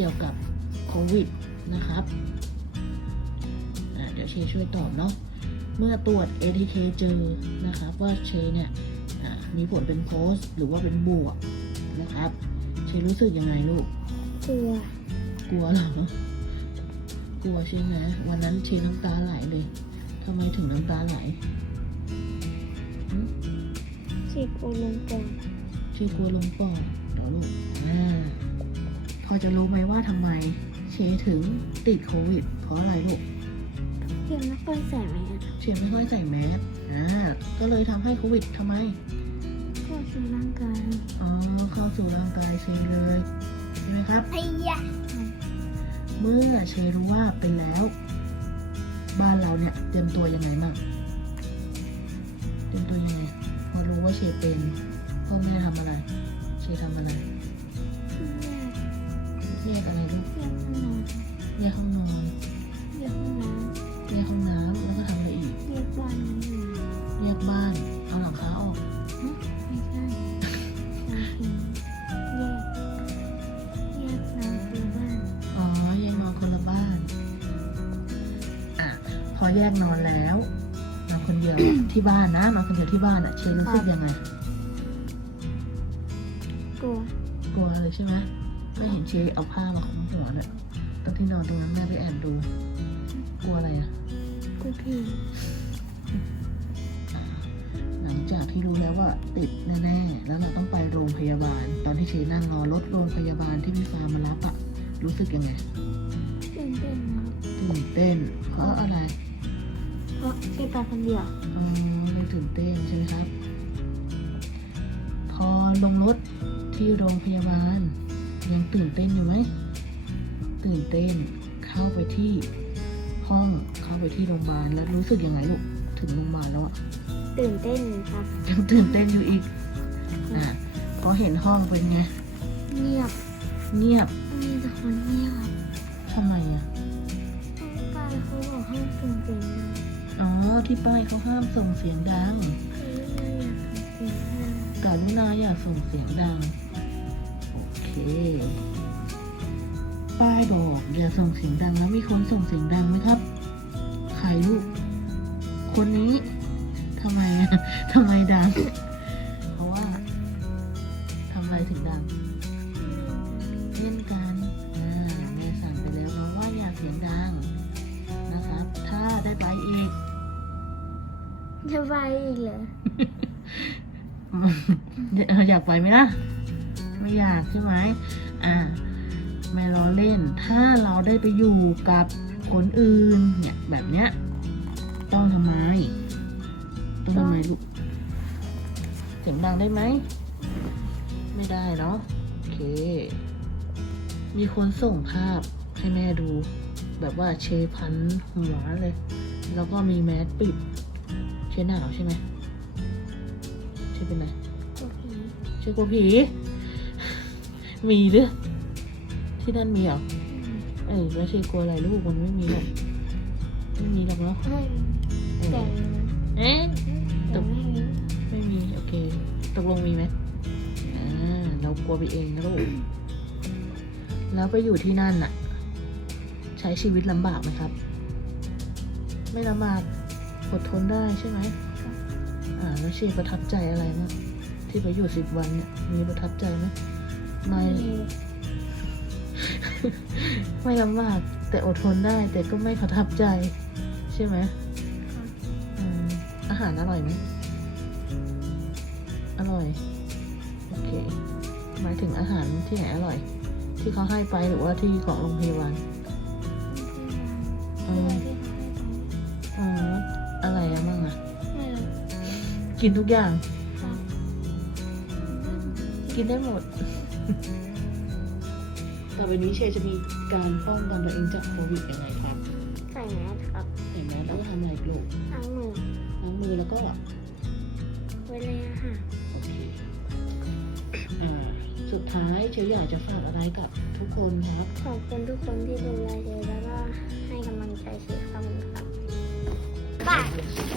เกี่ยวกับโควิดนะครับอ่าเดี๋ยวเชช่วยตอบเนาะเมื่อตรวจ ATK เจอนะครับว่าเชเนี่ยอ่ามีผลเป็นโพสหรือว่าเป็นบวกนะครับ เชรู้สึกยังไงลูก กลัว กลัวเหรอกลัวใช่ไหมวันนั้นเชน้ำตาไหลเลยทำไมถึงน้ำตาไหลฉีดโอลงปอดเชกลัวลงปอดเดี๋ยวลูกอ่า พอจะรู้ไหมว่าทำไมเชถึงติดโควิด เพราะอะไรลูกเพียงไม่ค่อยใส่ไหมอะเชไม่ค่อยใส่แมสอ่าก็เลยทำให้โควิดทำไมก็คือร่างกายอ๋อเข้าสู่ร่างกายเชเลยใช่ไหมครับไอ้ยะเมื่อเชรู้ว่าเป็นแล้ว บ้านเราเนี่ยเตรียมตัวยังไงบ้างเตรียมตัวยังไงพอรู้ว่าเชเป็นพ่อแม่ทำอะไร เชทำอะไร แยกแยกอะไรลูกแยกห้องนอนแยกห้องนอนแยกห้องน้แยกห้องน้ำแล้วก็ทำอะไรอีกำแยกบ้านน้องหนูแยกบ้าน เอาหลังคาออกไม่ใช่ทางทีแยกแยกนอนคือบ้านอ๋อแยกนอนคนละบ้านอะพอแยกนอนแล้วนอนคนเดียว ที่บ้านนะนอนคนเดียวที่บ้านอะเชรู้สึกยังไง กลัวกลัวเลยใช่ไหม ไม่เห็นเชเอาผ้ามาคลุมหัวเนี่ยตอนที่นอนตรงนั้นแม่ไปแอบดู กลัวอะไรอะกลัวผีอ่าหลังจากที่รู้แล้วว่าติดแน่ๆ แล้วเราต้องไปโรงพยาบาล ตอนที่เชนั่งรอรถโรงพยาบาลที่พี่ฟ้ามารับอะรู้สึกยังไงตื่นเต้นครับ ตื่นเต้น เพราะอะไรเพราะแค่ไปคนเดียวอ๋อเลยตื่นเต้นใช่ไหมครับ พอลงรถที่โรงพยาบาล ยังตื่นเต้นอยู่ไหมตื่นเต้นเข้าไปที่ห้องเข้าไปที่โรงพยาบาลแล้วรู้สึกยังไงลูกถึงโรงพยาบาลแล้วอะตื่นเต้นครับยังตื่นเต้นอยู่อีกอะพอเห็นห้องเป็นไงเงียบเงียบมีแต่คนเงียบทำไมอะป้าเขาบอกห้ามส่งเสียงดังอ๋อที่ป้ายเขาห้ามส่งเสียงดังคือไม่อยากส่งเสียงดังกรุณาอย่าส่งเสียงดังโอเค ป้ายบอกอย่าส่งเสียงดังแล้วมีคนส่งเสียงดังไหมครับ ใครลูก คนนี้ทำไมอะทำไมดัง เพราะว่าทำอะไรถึงดังเล่นกันอ่าแม่สั่งไปแล้วนะว่าอย่าเสียงดังนะครับ ถ้าได้ไปอีกจะไปอีกเหรออืมเอออยากไปไหมล่ะ ไม่อยากใช่ไหมอ่าไม่ล้อเล่น ถ้าเราได้ไปอยู่กับคนอื่นเนี่ยแบบเนี้ยต้องทำไม ต้องทำไมลูกเสียงดังได้ไหม ไม่ได้เนาะโอเค มีคนส่งภาพให้แม่ดู แบบว่าเชพันหัวเลย แล้วก็มีแมสปิด เชหนาวใช่ไหมเชเป็นไรโอเคเชกลัวผี มีหรือที่นั่นมีเหรอเออแล้วเชกลัวอะไรลูกมันไม่มีหรอกไม่มีหรอกเนาะไม่เออแต่ เอ๊ะแต่ไม่มีไม่มี โอเค ตกลงมีไหมอ่าเรากลัวไปเองนะลูก แล้วไปอยู่ที่นั่นน่ะ ใช้ชีวิตลำบากไหมครับ ไม่ลำบากอดทนได้ใช่ไหมอ่า แล้วเชียร์ประทับใจอะไรบ้างที่ไปอยู่สิบวันเนี่ย มีประทับใจไหม ไม่ไม่ลำบากแต่อดทนได้ แต่ก็ไม่ประทับใจ ใช่ไหมอืมอาหารอร่อยไหมอร่อย โอเคหมายถึงอาหารที่ไหนอร่อย ที่เขาให้ไปหรือว่าที่ของโรงพยาบาลเอออ๋ออะไรอะมั่งอะไม่รู้กินทุกอย่าง กินได้หมด ต่อไปนี้เชยจะมีการป้องกันตัวเองจากโควิดยังไงครับใส่แมสครับเห็นไหมแล้วก็ทำอะไรลูกล้างมือล้างมือแล้วก็เวลาอาหารโอเคอ่าสุดท้ายเชยอยากจะฝากอะไรกับทุกคนครับ ขอบคุณทุกคนที่ดูแลเจแล้วก็ให้กำลังใจเชียร์ครับผมครับบาย